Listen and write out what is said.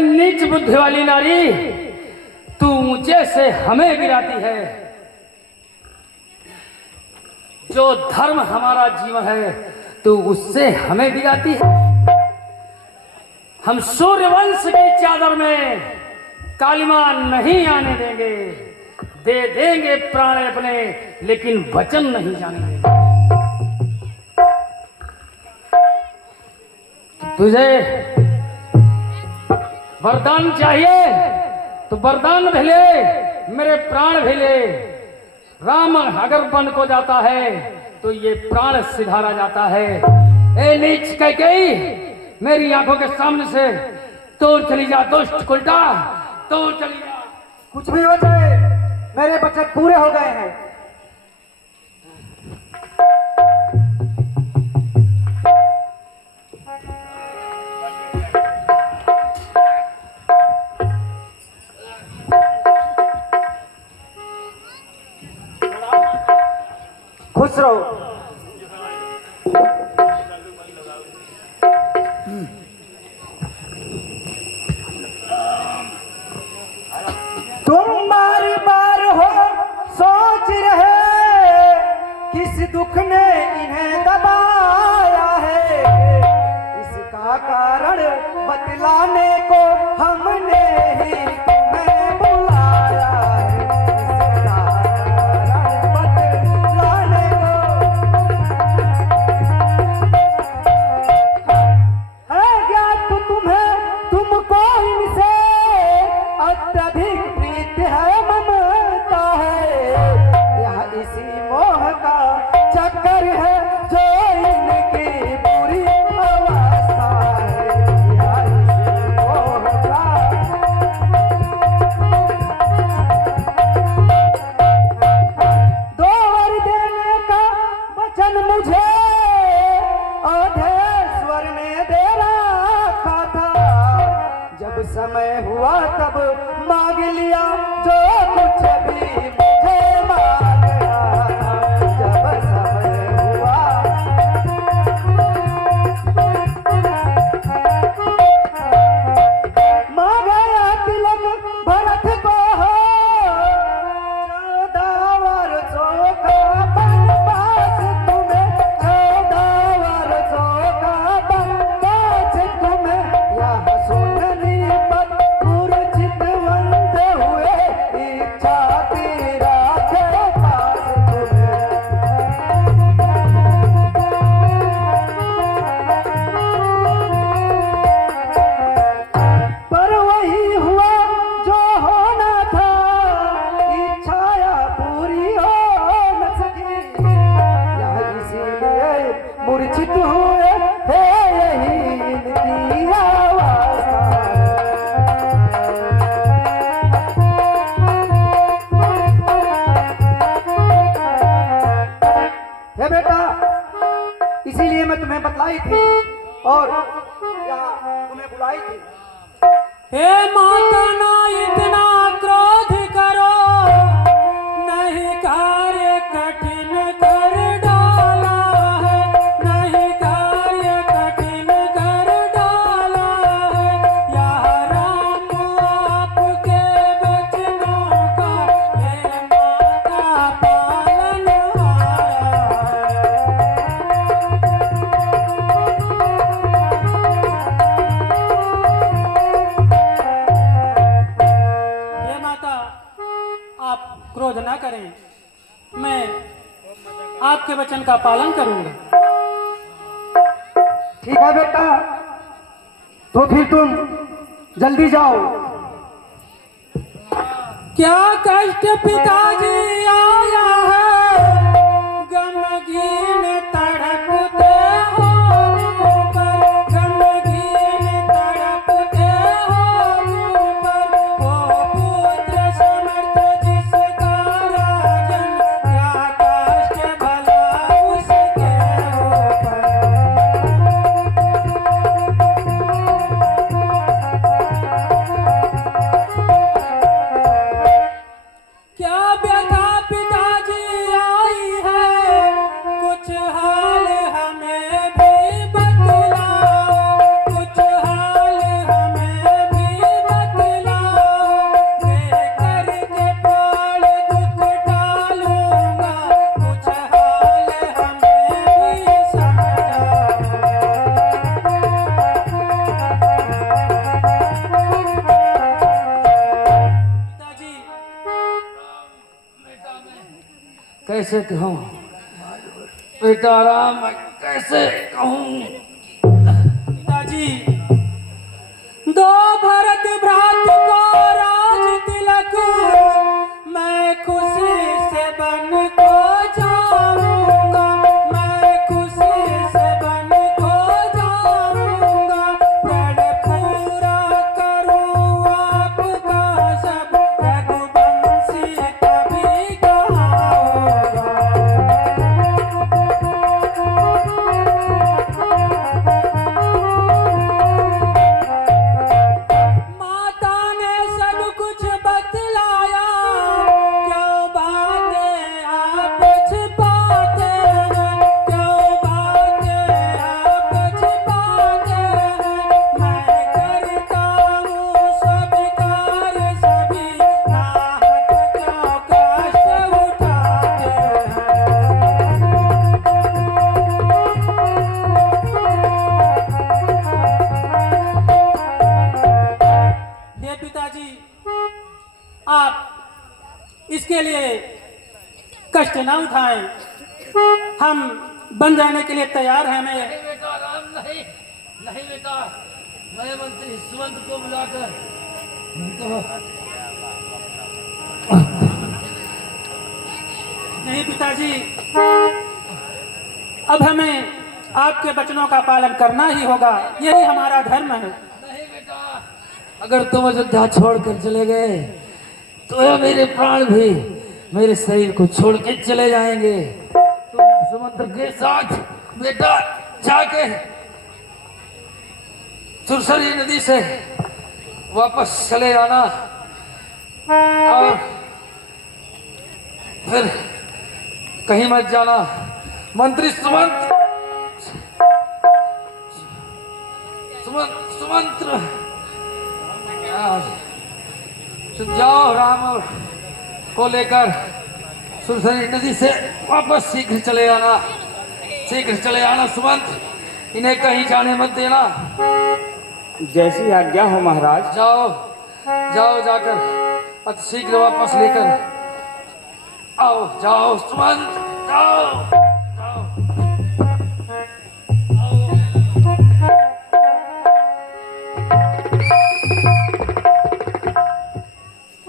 नीच बुद्धि वाली नारी, तू ऊंचे से हमें गिराती है। जो धर्म हमारा जीवन है तू उससे हमें गिराती है। हम सूर्यवंश की चादर में कालिमा नहीं आने देंगे। दे देंगे प्राण अपने, लेकिन वचन नहीं जाने देंगे। तुझे वरदान चाहिए तो वरदान भी ले, मेरे प्राण भी ले। राम अगर वन को जाता है तो ये प्राण सिधारा जाता है। ए नीच कैकेयी, मेरी आंखों के सामने से दूर चली जा। दुष्ट कुलटा, दूर चली जा। कुछ भी हो जाए, मेरे वचन पूरे हो गए हैं। खुश रहो। तुम बार बार हो सोच रहे किस दुख ने इन्हें दबाया है। इसका कारण बतलाने को हमने ही तुम्हें बुलाया है। इसका कारण बतलाने को है ज्ञात तुम्हें, तुमको इनसे अत्यधिक प्रीत है, ममता है। यह इसी मोह का चक्कर है जो इनकी बुरी अवस्था है। यह इसी मोह का दो वर देने का वचन मुझे अधेश्वर ने दे रखा था। जब समय हुआ तब मांग लिया जो कुछ भी मुझे मांगना था। जब समय हुआ मां गया तिलक भरत को हो। 14 वर्षों का वनवास तुम्हें, 14 वर्षों का वनवास तुम्हें। यह सुननी पर चितवंत हुए, इच्छा तेरा के पास तुम्हें। पर वही हुआ जो होना था, इच्छाया पूरी हो न सकी। यह इसीलिए मूर्छित हुए है, यही इनकी अवस्था है। हे बेटा, इसीलिए मैं तुम्हें बतलाई थी और यहाँ तुम्हें बुलाई थी। हे माता, ना इतना क्रोध करो, नहीं कार्य कठिन कर डाला है। नहीं कार्य कठिन कर डाला है। यह राम आपके वचनों का हे माता पालन आया है। हे माता, आप क्रोध ना करें, मैं आपके वचन का पालन करूंगा। ठीक है बेटा, तो फिर तुम जल्दी जाओ। क्या कष्ट पिताजी आया है, गमगीन तड़पते हो पर, गमगीन तड़पते हो पर। वो पुत्र समर्थ जिसका राजन, क्या कष्ट भला उसके ऊपर। कैसे कहूँ बेटा राम, मैं कैसे कहूँ। पिताजी, दो भरत भ्रात को राज तिलक, मैं खुशी से बन को जाऊंगा, मैं खुशी से बन को जाऊंगा, प्रण पूरा करूं आपका सब, रघुवंशी कभी गाऊंगा। माता ने सब कुछ बतलाया, क्यों बातें आप छिपाते हैं, क्यों बातें आप छिपाते हैं, मैं करता हूँ स्वीकार सभी, नाहक क्यों कष्ट उठाते हैं। हे पिताजी, आप इसके लिए कष्ट ना उठाएं, हम बन जाने के लिए तैयार हैं। मैं नहीं बेटा राम, नहीं नहीं बेटा, मैं मंत्री सुमंत को बुलाकर नहीं पिताजी, अब हमें आपके वचनों का पालन करना ही होगा, यही हमारा धर्म है। नहीं बेटा, अगर तुम अयोध्या छोड़कर चले गए तो यह मेरे प्राण भी मेरे शरीर को छोड़ के चले जाएंगे। तुम सुमंत्र के साथ बेटा जाके सुरसरी नदी से वापस चले आना, और फिर कहीं मत जाना। मंत्री सुमंत्र सुमंत्र जाओ, राम को लेकर सुरसरी नदी से वापस शीघ्र चले आना, शीघ्र चले आना सुमंत, इन्हें कहीं जाने मत देना। जैसी आज्ञा हो महाराज। जाओ जाओ, जाकर अति शीघ्र वापस लेकर आओ। जाओ सुमंत, जाओ।